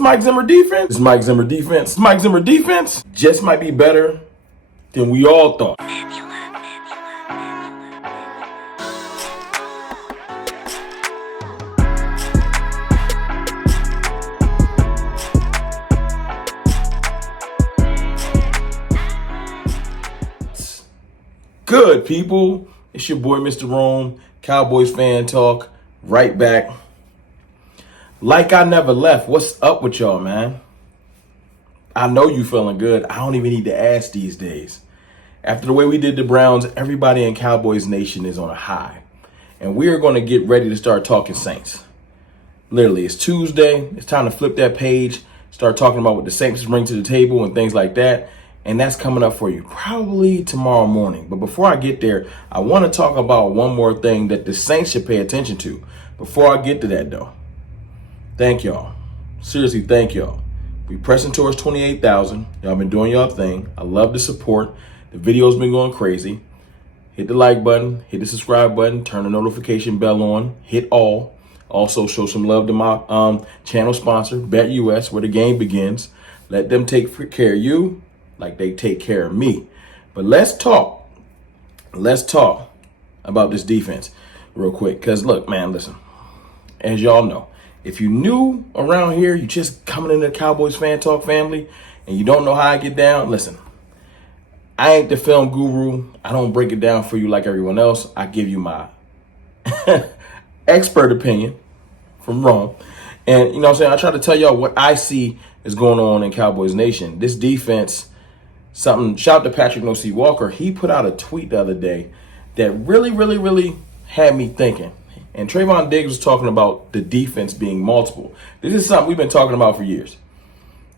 Mike Zimmer defense. This is Mike Zimmer defense. Mike Zimmer defense just might be better than we all thought. Good people, it's your boy Mr. Rome, Cowboys fan talk, right back. Like I never left. What's up with y'all, man? I know you feeling good. I don't even need to ask these days. After the way we did the Browns, everybody in Cowboys Nation is on a high. And we are going to get ready to start talking Saints. Literally, it's Tuesday. It's time to flip that page, start talking about what the Saints bring to the table and things like that. And that's coming up for you probably tomorrow morning. But before I get there, I want to talk about one more thing that the Saints should pay attention to. Before I get to that, though, thank y'all. Seriously, thank y'all. We pressing towards 28,000. Y'all been doing y'all thing. I love the support. The video's been going crazy. Hit the like button, hit the subscribe button, turn the notification bell on, hit all. Also show some love to my channel sponsor, Bet US, where the game begins. Let them take care of you like they take care of me. But let's talk about this defense real quick. Because look, man, listen, as y'all know, if you new around here, you just coming into the Cowboys fan talk family and you don't know how I get down, listen, I ain't the film guru. I don't break it down for you like everyone else. I give you my expert opinion from Rome. And you know what I'm saying? I try to tell y'all what I see is going on in Cowboys Nation. This defense, shout out to Patrick No C Walker. He put out a tweet the other day that really had me thinking. And Trayvon Diggs was talking about the defense being multiple. This is something we've been talking about for years.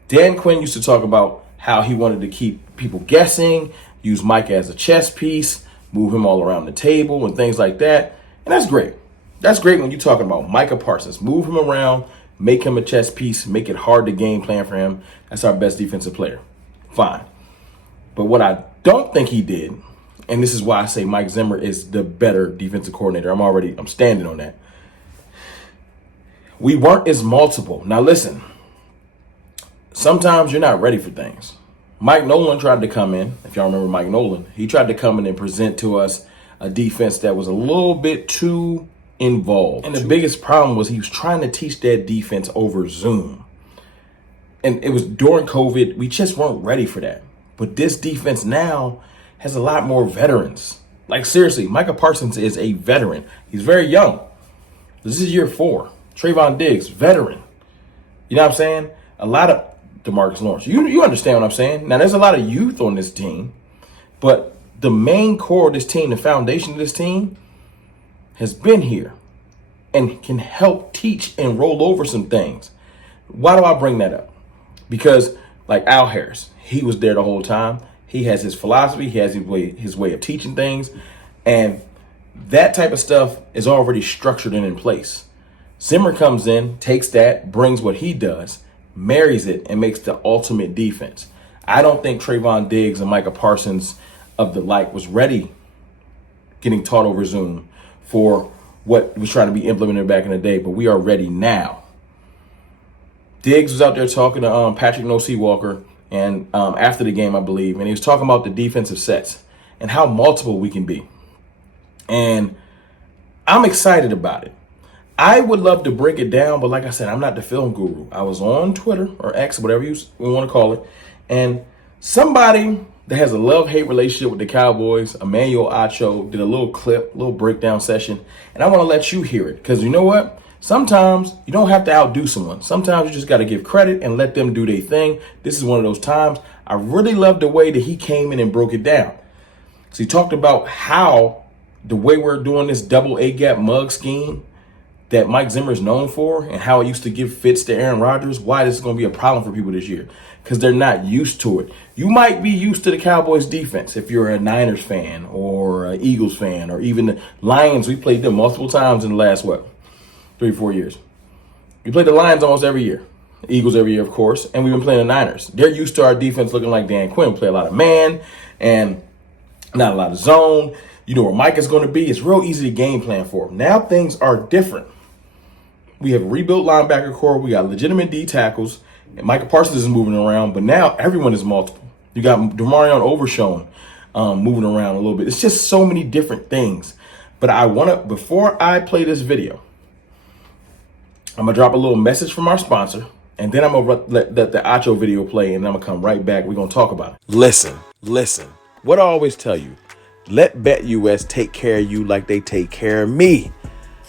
Dan Quinn used to talk about how he wanted to keep people guessing, use Mike as a chess piece, move him all around the table and things like that. And that's great. That's great when you're talking about Micah Parsons. Move him around, make him a chess piece, make it hard to game plan for him. That's our best defensive player. Fine. But what I don't think he did, and this is why I say Mike Zimmer is the better defensive coordinator. I'm standing on that. We weren't as multiple. Now listen, sometimes you're not ready for things. Mike Nolan tried to come in, if y'all remember Mike Nolan, he tried to come in and present to us a defense that was a little bit too involved. And the biggest problem was he was trying to teach that defense over Zoom. And it was during COVID, we just weren't ready for that. But this defense now has a lot more veterans. Like seriously, Micah Parsons is a veteran. He's very young. This is year 4. Trayvon Diggs, veteran. You know what I'm saying? A lot of DeMarcus Lawrence. You understand what I'm saying? Now, there's a lot of youth on this team, but the main core of this team, the foundation of this team, has been here and can help teach and roll over some things. Why do I bring that up? Because like Al Harris, he was there the whole time. He has his philosophy. He has his way of teaching things. And that type of stuff is already structured and in place. Zimmer comes in, takes that, brings what he does, marries it, and makes the ultimate defense. I don't think Trayvon Diggs and Micah Parsons of the like was ready getting taught over Zoom for what was trying to be implemented back in the day, but we are ready now. Diggs was out there talking to Patrick No C Walker and after the game, I believe, and he was talking about the defensive sets and how multiple we can be. And I'm excited about it. I would love to break it down, but like I said, I'm not the film guru. I was on Twitter or X, whatever you want to call it, and somebody that has a love-hate relationship with the Cowboys, Emmanuel Acho, did a little clip, little breakdown session, and I want to let you hear it because you know what? Sometimes you don't have to outdo someone. Sometimes you just got to give credit and let them do their thing. This is one of those times. I really loved the way that he came in and broke it down. So he talked about how the way we're doing this double A-gap mug scheme that Mike Zimmer is known for and how it used to give fits to Aaron Rodgers, why this is going to be a problem for people this year. Because they're not used to it. You might be used to the Cowboys defense if you're a Niners fan or an Eagles fan or even the Lions. We played them multiple times in the last, 3-4 years. We played the Lions almost every year. The Eagles every year, of course. And we've been playing the Niners. They're used to our defense looking like Dan Quinn. We play a lot of man and not a lot of zone. You know where Mike is going to be. It's real easy to game plan for him. Now things are different. We have a rebuilt linebacker core. We got legitimate D tackles. And Micah Parsons is moving around, but now everyone is multiple. You got Demarion Overshown moving around a little bit. It's just so many different things. But I want to, before I play this video, I'm going to drop a little message from our sponsor, and then I'm going to let the Acho video play, and I'm going to come right back. We're going to talk about it. Listen. What I always tell you, let BetUS take care of you like they take care of me.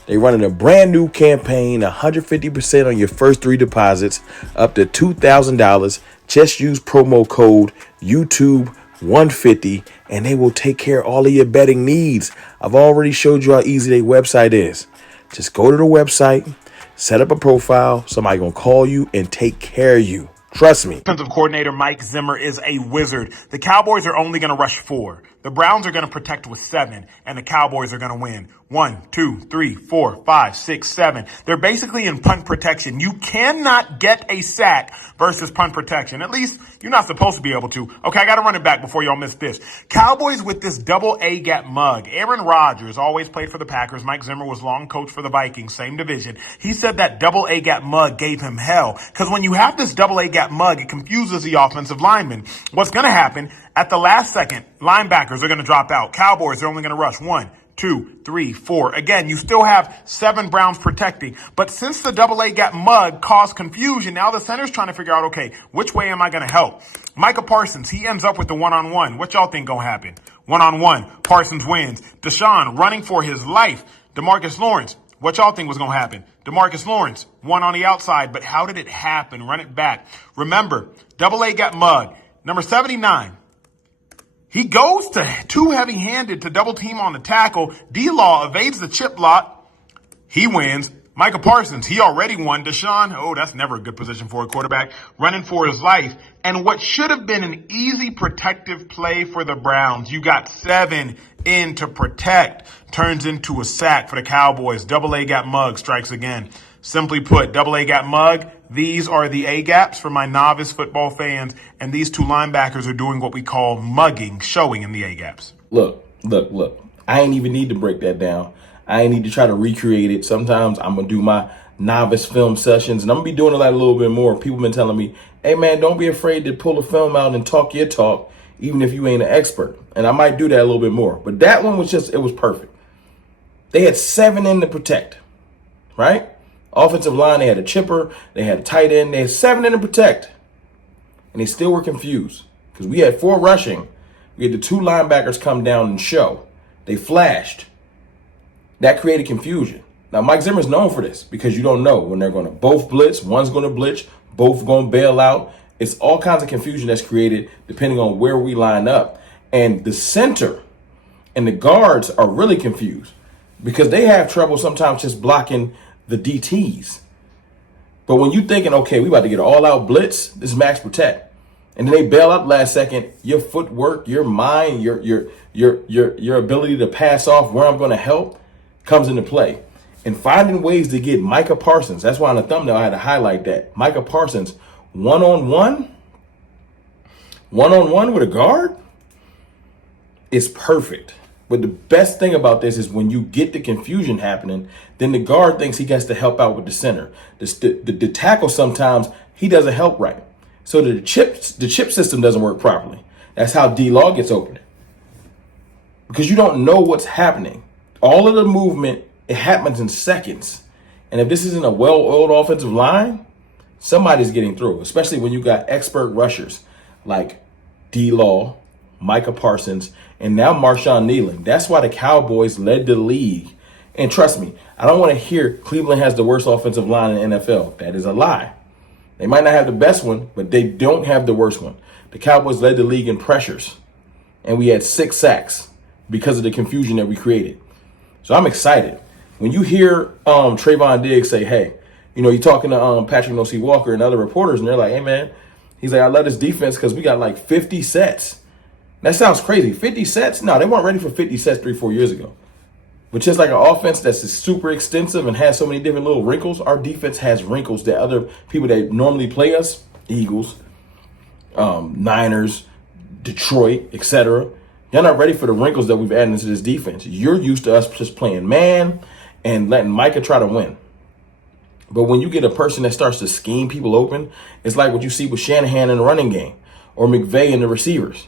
They running a brand new campaign, 150% on your first 3 deposits, up to $2,000. Just use promo code YouTube150, and they will take care of all of your betting needs. I've already showed you how easy their website is. Just go to the website, set up a profile. Somebody gonna call you and take care of you. Trust me. Defensive coordinator Mike Zimmer is a wizard. The Cowboys are only going to rush 4. The Browns are going to protect with 7, and the Cowboys are going to win 1, 2, 3, 4, 5, 6, 7. They're basically in punt protection. You cannot get a sack versus punt protection. At least you're not supposed to be able to. Okay, I got to run it back before y'all miss this. Cowboys with this double A gap mug. Aaron Rodgers always played for the Packers. Mike Zimmer was long coach for the Vikings, same division. He said that double A gap mug gave him hell because when you have this double A gap mug, it confuses the offensive lineman. What's going to happen at the last second, linebackers are going to drop out. Cowboys are only going to rush 1, 2, 3, 4. Again, you still have 7 Browns protecting. But since the double A gap mug caused confusion, now the center's trying to figure out, okay, which way am I going to help? Micah Parsons, he ends up with the one-on-one. What y'all think going to happen? One-on-one. Parsons wins. Deshaun running for his life. DeMarcus Lawrence. What y'all think was going to happen? DeMarcus Lawrence, one on the outside, but how did it happen? Run it back. Remember, double A got mud. Number 79. He goes to too heavy-handed to double team on the tackle. D-Law evades the chip block. He wins. Micah Parsons, he already won. Deshaun, oh, that's never a good position for a quarterback, running for his life. And what should have been an easy protective play for the Browns, you got 7 in to protect, turns into a sack for the Cowboys. Double A gap mug strikes again. Simply put, double A gap mug, these are the A gaps for my novice football fans, and these 2 linebackers are doing what we call mugging, showing in the A gaps. Look. I ain't even need to break that down. I ain't need to try to recreate it. Sometimes I'm going to do my novice film sessions, and I'm going to be doing that a little bit more. People been telling me, hey, man, don't be afraid to pull the film out and talk your talk, even if you ain't an expert. And I might do that a little bit more. But that one was just, it was perfect. They had 7 in to protect, right? Offensive line, they had a chipper, they had a tight end, they had 7 in to protect. And they still were confused because we had 4 rushing. We had the 2 linebackers come down and show. They flashed. That created confusion. Now, Mike Zimmer's known for this because you don't know when they're going to both blitz. One's going to blitz, both going to bail out. It's all kinds of confusion that's created depending on where we line up. And the center and the guards are really confused because they have trouble sometimes just blocking the DTs. But when you're thinking, okay, we about to get an all-out blitz, this is max protect, and then they bail out last second, your footwork, your mind, your ability to pass off where I'm going to help comes into play. And finding ways to get Micah Parsons, that's why on the thumbnail I had to highlight that. Micah Parsons, one-on-one with a guard is perfect. But the best thing about this is when you get the confusion happening, then the guard thinks he gets to help out with the center. The tackle sometimes, he doesn't help right. So the chip system doesn't work properly. That's how D-Law gets open. Because you don't know what's happening. All of the movement, it happens in seconds. And if this isn't a well-oiled offensive line, somebody's getting through, especially when you got expert rushers like D-Law, Micah Parsons, and now Marshawn Kneeland. That's why the Cowboys led the league. And trust me, I don't want to hear Cleveland has the worst offensive line in the NFL. That is a lie. They might not have the best one, but they don't have the worst one. The Cowboys led the league in pressures, and we had 6 sacks because of the confusion that we created. So I'm excited. When you hear Trayvon Diggs say, hey, you're talking to Patrick Nosey Walker and other reporters, and they're like, hey, man, he's like, I love this defense because we got like 50 sets. That sounds crazy. 50 sets? No, they weren't ready for 50 sets 3-4 years ago. But just like an offense that's super extensive and has so many different little wrinkles, our defense has wrinkles that other people that normally play us, Eagles, Niners, Detroit, etc., they're not ready for the wrinkles that we've added into this defense. You're used to us just playing man and letting Micah try to win. But when you get a person that starts to scheme people open, it's like what you see with Shanahan in the running game or McVay in the receivers.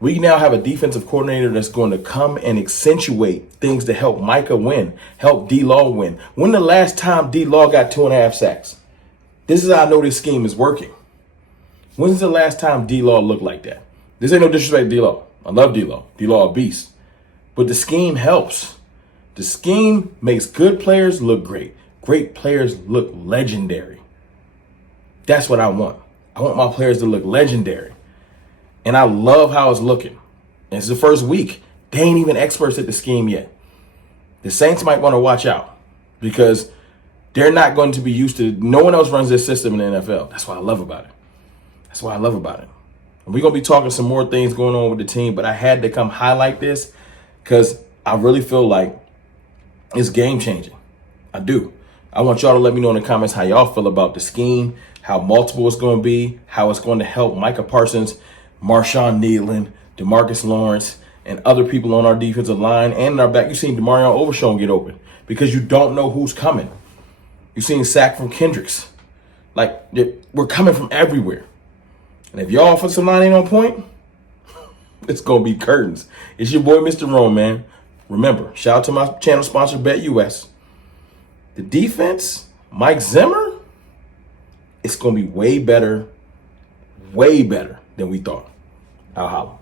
We now have a defensive coordinator that's going to come and accentuate things to help Micah win, help D-Law win. When the last time D-Law got 2.5 sacks? This is how I know this scheme is working. When's the last time D-Law looked like that? This ain't no disrespect to D-Law. I love D-Law. D-Law a beast. But the scheme helps. The scheme makes good players look great. Great players look legendary. That's what I want. I want my players to look legendary. And I love how it's looking. And it's the first week. They ain't even experts at the scheme yet. The Saints might want to watch out because they're not going to be used to, no one else runs this system in the NFL. That's what I love about it. That's what I love about it. And we're going to be talking some more things going on with the team, but I had to come highlight this because I really feel like it's game changing. I do. I want y'all to let me know in the comments how y'all feel about the scheme, how multiple it's going to be, how it's going to help Micah Parsons, Marshawn Nealon, DeMarcus Lawrence, and other people on our defensive line and in our back. You've seen Demarion Overshown get open because you don't know who's coming. You've seen sack from Kendricks. Like, we're coming from everywhere. And if y'all offensive line ain't on point, it's going to be curtains. It's your boy, Mr. Rome, man. Remember, shout out to my channel sponsor, BetUS. The defense, Mike Zimmer, it's going to be way better than we thought. I'll holla.